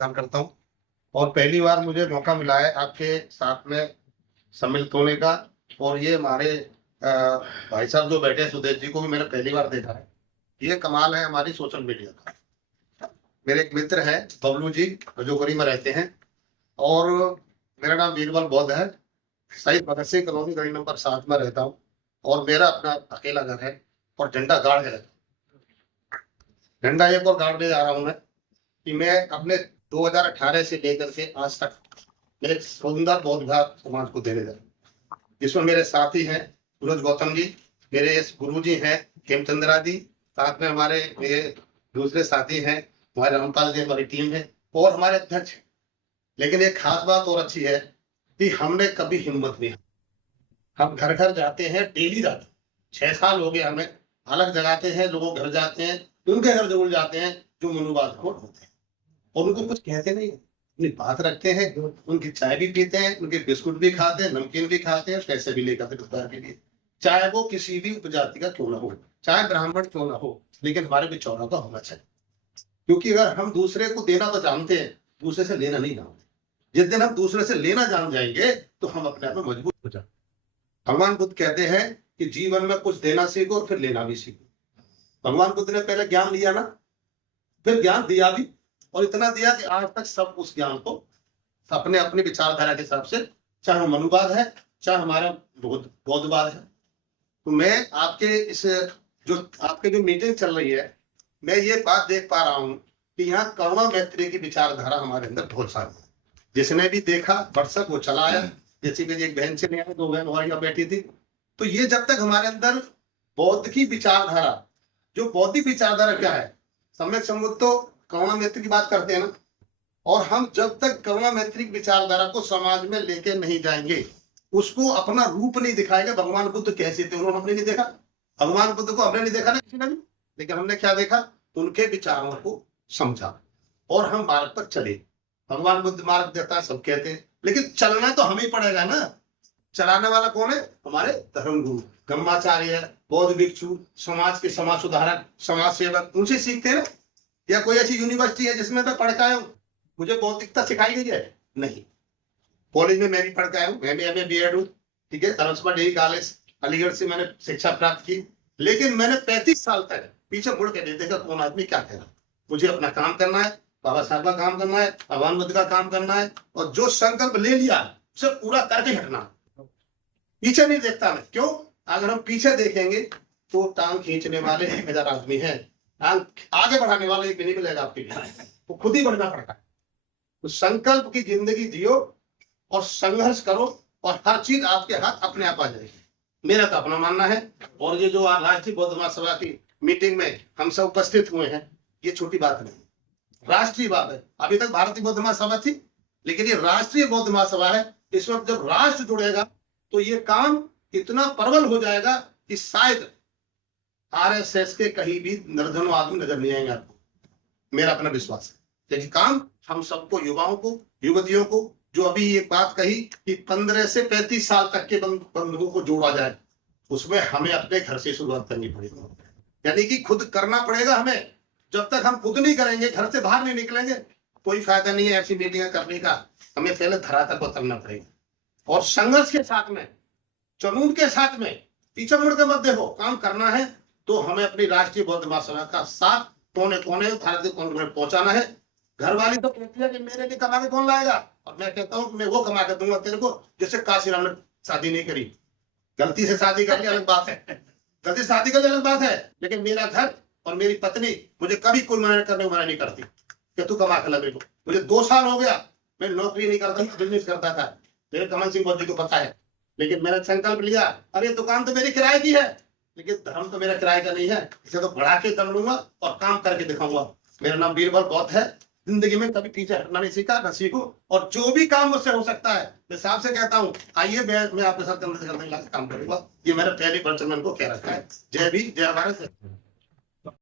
काम करता हूँ और पहली बार मुझे मौका मिला है आपके साथ में सम्मिलित होने का। और ये हमारे भाई साहब जो बैठे हैं सुदेश जी को भी मैंने पहली बार देखा है। ये कमाल है हमारी सोशल मीडिया का। मेरे एक मित्र हैं बबलू जी जो गरी में रहते हैं और मेरा नाम बीरबल बौद्ध है। शहीद भगत सिंह कॉलोनी गली नंबर 7 में रहता हूँ और मेरा अपना अकेला घर है और झंडा गाड़ के रहता हूँ। झंडा एक और गाड़ने जा रहा हूँ मैं कि मैं अपने 2018 से लेकर के आज तक एक सुंदर बौद्ध विहार समाज को देने जा रहा हूँ, जिसमें मेरे साथी हैं सूरज गौतम जी, मेरे गुरु जी हैं हेमचंद्रा जी, साथ में हमारे ये दूसरे साथी हैं हमारे रामपाल जी, हमारी टीम है और हमारे अध्यक्ष। लेकिन एक खास बात और अच्छी है कि हमने कभी हिम्मत नहीं, हम घर घर जाते हैं, डेली जाते हैं। 6 साल हो गए हमें, अलग जगाते हैं, लोगों के घर जाते हैं, उनके घर जरूर जाते हैं जो मनुवाद खोर होते हैं और उनको कुछ कहते नहीं, अपनी बात रखते हैं, उनकी चाय भी पीते हैं, उनके बिस्कुट भी खाते हैं, नमकीन भी खाते हैं, पैसे भी लेकर दुकान के लिए, चाहे वो किसी भी उपजाति का क्यों ना हो, चाहे ब्राह्मण क्यों ना हो, लेकिन हमारे बिचौरा का होना चाहिए। क्योंकि अगर हम दूसरे को देना तो जानते हैं, दूसरे से लेना नहीं जानते। जिस दिन हम दूसरे से लेना जान जाएंगे तो हम अपने आप में मजबूत हो जाएंगे। भगवान बुद्ध कहते हैं कि जीवन में कुछ देना सीखो और फिर लेना भी सीखो। भगवान बुद्ध ने पहले ज्ञान लिया ना, फिर ज्ञान दिया भी, और इतना दिया कि आज तक सब उस ज्ञान को अपने अपनी विचारधारा के हिसाब से, चाहे मनुवाद है चाहे हमारा बौद्धवाद है। तो मैं आपके इस जो मीटिंग चल रही है, मैं ये बात देख पा रहा हूं कि यहाँ करुणा मैत्री की विचारधारा हमारे अंदर बहुत सारी है। जिसने भी देखा व्हाट्सएप वो चलाया, जैसे कि एक बहन से नहीं आया, 2 बहन और यहाँ बैठी थी। तो ये जब तक हमारे अंदर बौद्ध की विचारधारा, जो बौद्धिक विचारधारा क्या है, सम्यक संबुद्ध तो करुणा मैत्री की बात करते हैं ना, और हम जब तक करुणा मैत्री की विचारधारा को समाज में लेके नहीं जाएंगे, उसको अपना रूप नहीं दिखाएगा। भगवान बुद्ध कैसे थे उन्होंने हमने नहीं देखा, भगवान बुद्ध को हमने नहीं देखा ना किसी ने भी, लेकिन हमने क्या देखा, उनके विचारों को समझा और हम मार्ग पर चले। भगवान बुद्ध मार्ग देता है सब कहते हैं, लेकिन चलना तो हमें ही पड़ेगा ना। चलाने वाला कौन है, हमारे धर्म गुरु ब्रह्माचार्य, बौद्ध भिक्षु, समाज के समाज सुधारक, समाज सेवक, उनसे सीखते हैं। या कोई ऐसी यूनिवर्सिटी है जिसमें मैं पढ़ के आया हूँ, मुझे बौद्धिकता सिखाई गई है? नहीं। कॉलेज में मैं भी पढ़ के आया हूँ, मैं भी एमए बीएड हूँ, ठीक है, धर्मसभा डिग्री कॉलेज अलीगढ़ से मैंने शिक्षा प्राप्त की। लेकिन मैंने 35 साल तक पीछे मुड़ के नहीं देखा कौन आदमी क्या कह रहा। मुझे अपना काम करना है, बाबा साहब का काम करना है, भगवान बुद्ध का काम करना है, और जो संकल्प ले लिया उसे पूरा करके हटना। पीछे नहीं देखता मैं। क्यों? अगर हम पीछे देखेंगे तो टांग खींचने वाले 1000 आदमी हैं, टांग आगे बढ़ाने वाले एक भी नहीं मिलेगा आपके लिए, तो खुद ही बढ़ना पड़ता है। तो संकल्प की जिंदगी जियो और संघर्ष करो और हर चीज आपके हाथ अपने आप आ जाएगी, मेरा तो अपना मानना है। और ये जो राष्ट्रीय बौद्ध महासभा की मीटिंग में हम सब उपस्थित हुए हैं, ये छोटी बात नहीं, राष्ट्रीय बात है। अभी तक भारतीय बौद्ध महासभा थी, लेकिन ये राष्ट्रीय बौद्ध महासभा है। इस वक्त जब राष्ट्र जुड़ेगा तो ये काम इतना प्रबल हो जाएगा कि शायद आरएसएस के कहीं भी निर्धनों आदमी नजर नहीं आएंगे आपको, मेरा अपना विश्वास है। लेकिन काम हम सबको, युवाओं को, युवतियों को, जो अभी ये बात कही कि 15 से 35 साल तक के बंधुओं को जोड़ा जाए, उसमें हमें अपने घर से शुरुआत करनी पड़ेगी। यानी कि खुद करना पड़ेगा हमें। जब तक हम खुद नहीं करेंगे, घर से बाहर नहीं निकलेंगे, कोई फायदा नहीं है ऐसी मीटिंग करने का। हमें पहले धरातल पर उतरना पड़ेगा और संघर्ष के साथ में, जुनून के साथ में, पीछे मुड़ के मत देखो, काम करना है। तो हमें अपनी राष्ट्रीय बौद्ध महासभा का साथ कोने कोने, भारत के कोने कोने पहुंचाना है। घर वाली तो कहती है कि मेरे लिए कमा के कौन लाएगा, और मैं कहता हूँ मैं वो कमा के दूंगा तेरे को जैसे काशीराम ने शादी नहीं करी। गलती से शादी करनी अलग बात है, गलती शादी करनी अलग बात है, लेकिन मेरा घर और मेरी पत्नी मुझे कभी कोई मना करने को मना नहीं करती कि तू कमा के ला मेरे को। मुझे 2 साल हो गया, मैं नौकरी नहीं करता था, बिजनेस करता था, मेरे कमल सिंह बौद्ध जी को पता है। लेकिन मैंने संकल्प लिया, अरे दुकान तो मेरी किराए की है, लेकिन धर्म तो मेरा किराए का नहीं है, इसे तो बढ़ा के दम लूंगा और काम करके दिखाऊंगा। मेरा नाम बीरबल बौद्ध है। जिंदगी में कभी पीछे हटना नहीं सीखा, न सीखो, और जो भी काम मुझसे हो सकता है मैं साहब से कहता हूँ आइए, मैं आपके साथ काम करूंगा। ये मेरा पहली वर्चन को कह रखा है। जय भी, जय भारत।